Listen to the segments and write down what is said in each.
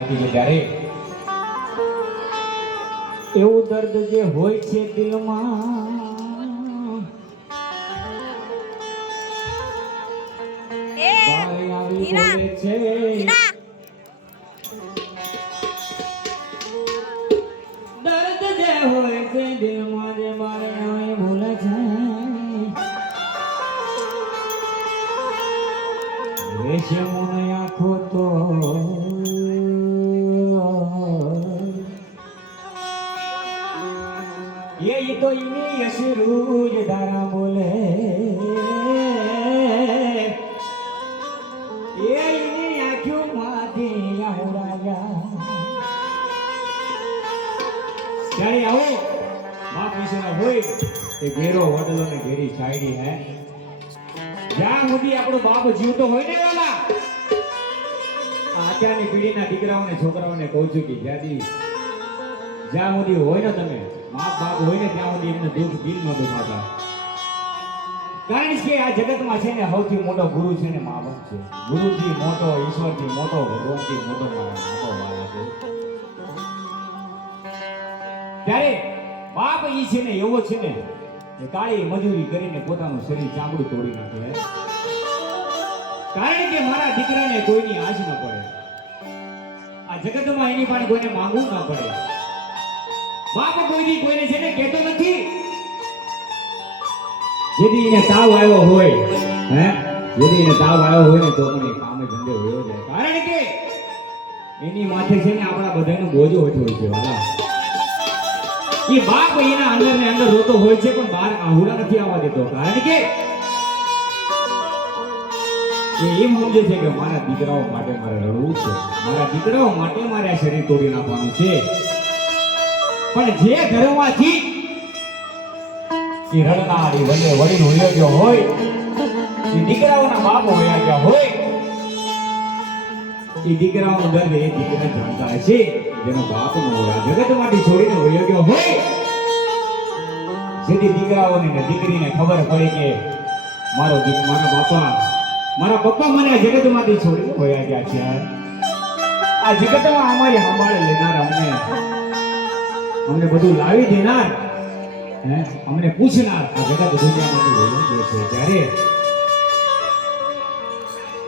ત્યારે એવું દર્દ જે હોય છે દિલમાં બારે આવી બોલે છે દર્દ જે હોય છે દિલમાં જે બારે આવી બોલે છે વેશે મને આંખો તો ये तो इन्हीं यशरूज धारा बोले ये इन्हीं आँखों माथी राजा ત્યારે આવો બાપ વિશેના હોય એ ઘેરો વડલો ને ઘેરી શાયરી હે જ્યાં સુધી આપણો બાપ જીવતો હોય ને વાલા અત્યારની પેઢીના દીકરાઓને છોકરાઓને કહું છું કે જ્યાં સુધી હોય ને તમે માપ બાપ હોય ને ત્યાં સુધી એમને દુઃખ દિલ ન દુખાતા કારણ કે આ જગતમાં છે ને સૌથી મોટો ગુરુ છે ને મા બાપ છે ગુરુથી મોટો ઈશ્વરથી મોટો ભગવાનથી મોટો મોટો વાલા છે ત્યારે બાપ ઈ છે ને એવો છે ને કે કાળી મજૂરી કરીને પોતાનું શરીર ચામડું તોડી નાખે કારણ કે મારા દીકરાને કોઈની આશ ન પડે આ જગતમાં એની પાસે કોઈને માંગવું ન પડે બાપ કોઈની કોઈને છે ને કહેતો નથી જેદી એને તાવ આવ્યો હોય જેદી એને તાવ આવ્યો હોય ને તો પણ એ કામે ધંધે હોયો જાય કારણ કે એની માથે છે ને આપણા બધાનો બોજો હેઠો છે વાલા એ બાપ એના અંદર ને અંદર રોતો હોય છે પણ બહાર આહુડા નથી આવવા દેતો કારણ કે એ એમ સમજે છે કે મારા દીકરાઓ માટે મારે લડવું છે મારા દીકરાઓ માટે મારે આ શરીર તોડી નાખવાનું છે પણ જે ઘરમાંથી એ રડનારી વડે વડીલ હોઈ ગયો હોય એ દીકરાઓના બાપો હોઈ ગયા હોય એ દીકરાઓનો દર્દ એ દીકરા જાણતા હશે જેનો બાપ નો હોય જગતમાંથી છોડીને હોઈ ગયો હોય જેથી દીકરાઓને ને દીકરીને ખબર પડે કે મારા પપ્પા મને આ જગતમાંથી છોડીને હોઈ ગયા છે આ જગતમાં અમારી સંભાળે લેનાર અમને બધું લાવી દેનાર અમને પૂછનાર આ જગત દુનિયામાંથી હોઈ ગયો છે ત્યારે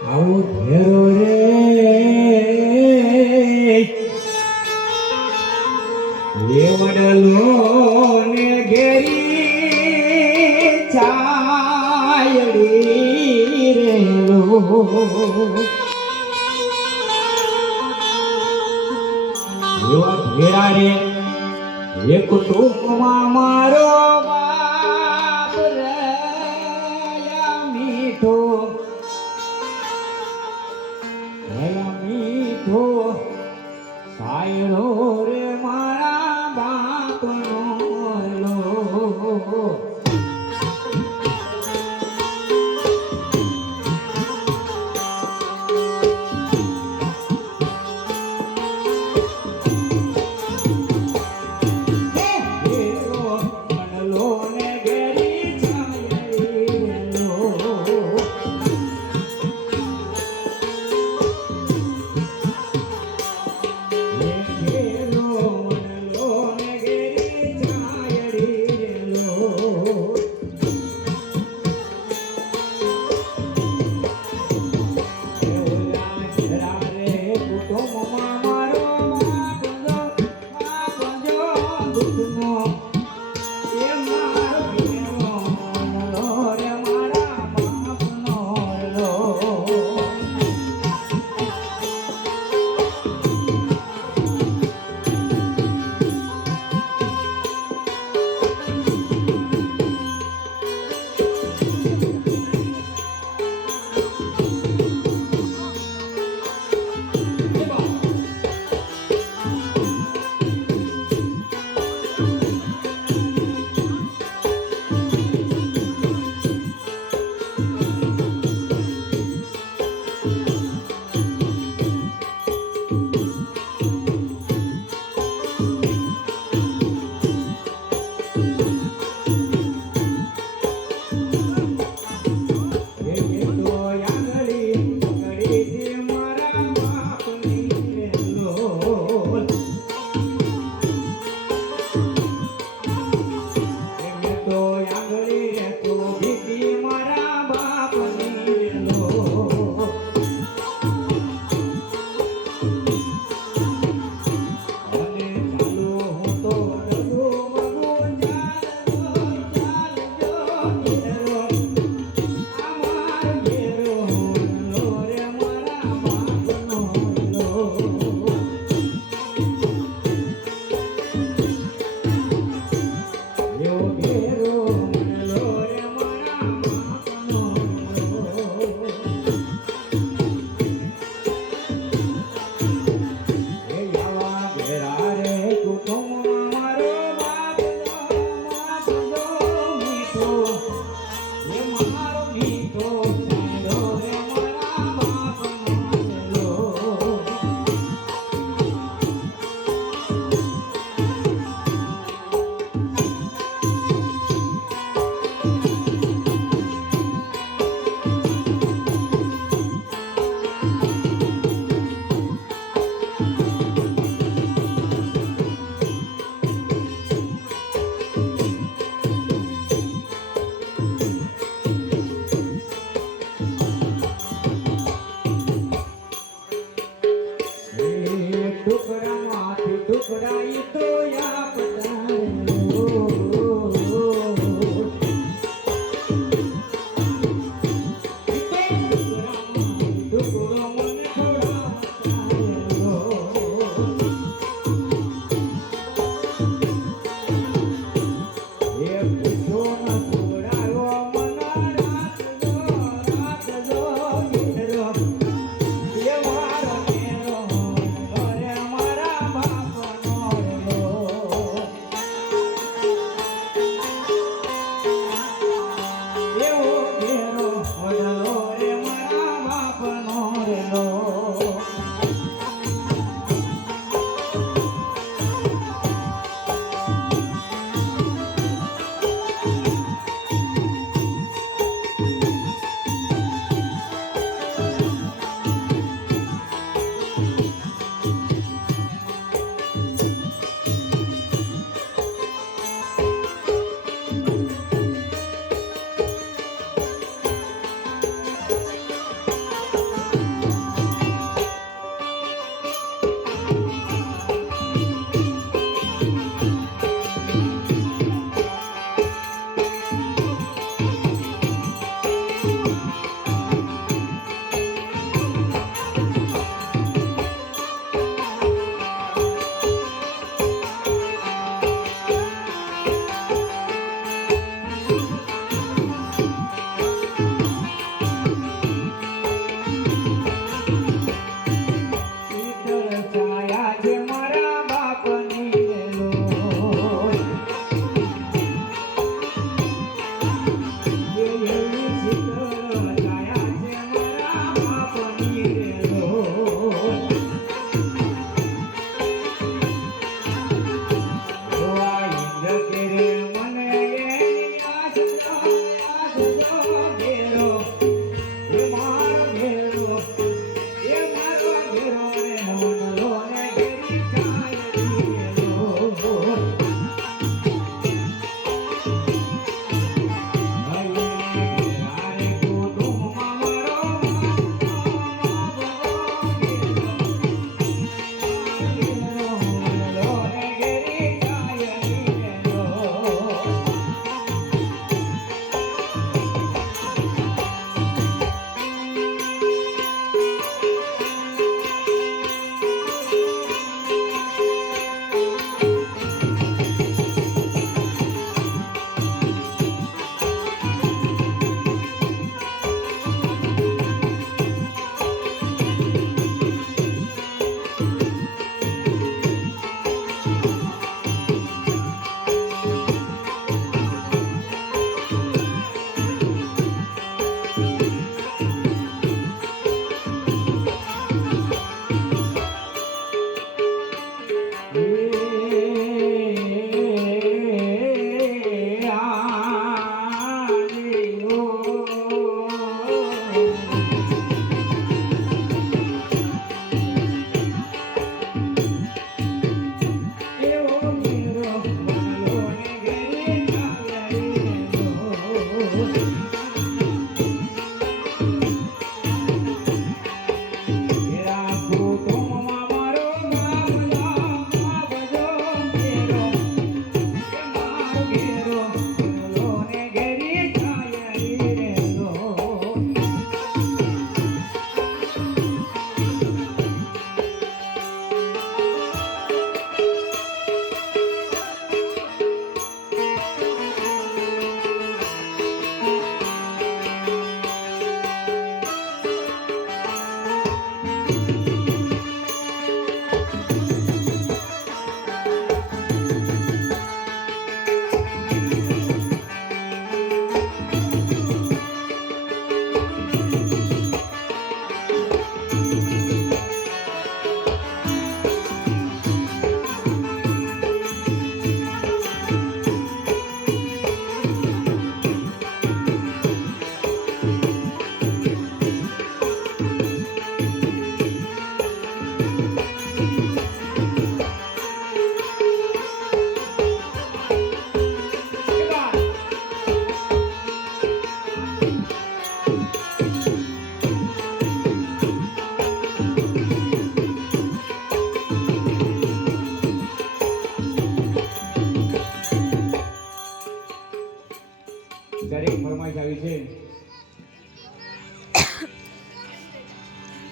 આવો ઘેરો રે એ વડલો ને ઘેરી ચાયડી રેલો એવા ઘેરા રે એ કુટુંબમાં મારો બાપ રહ્યા મીઠો સાયરો રે મારા બાપનો લો છોકરાઈ તો આપતા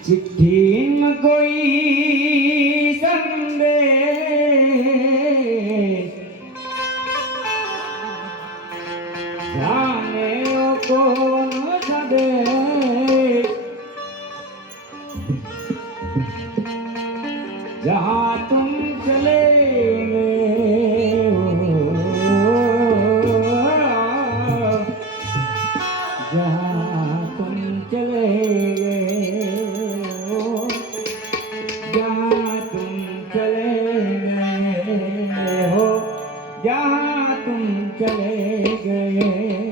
चिट्ठी में कोई संदेश जाने वो कौन सा देश जहाँ तुम चले जहाँ तुम चले जहाँ तुम चले गए हो जहाँ तुम चले गए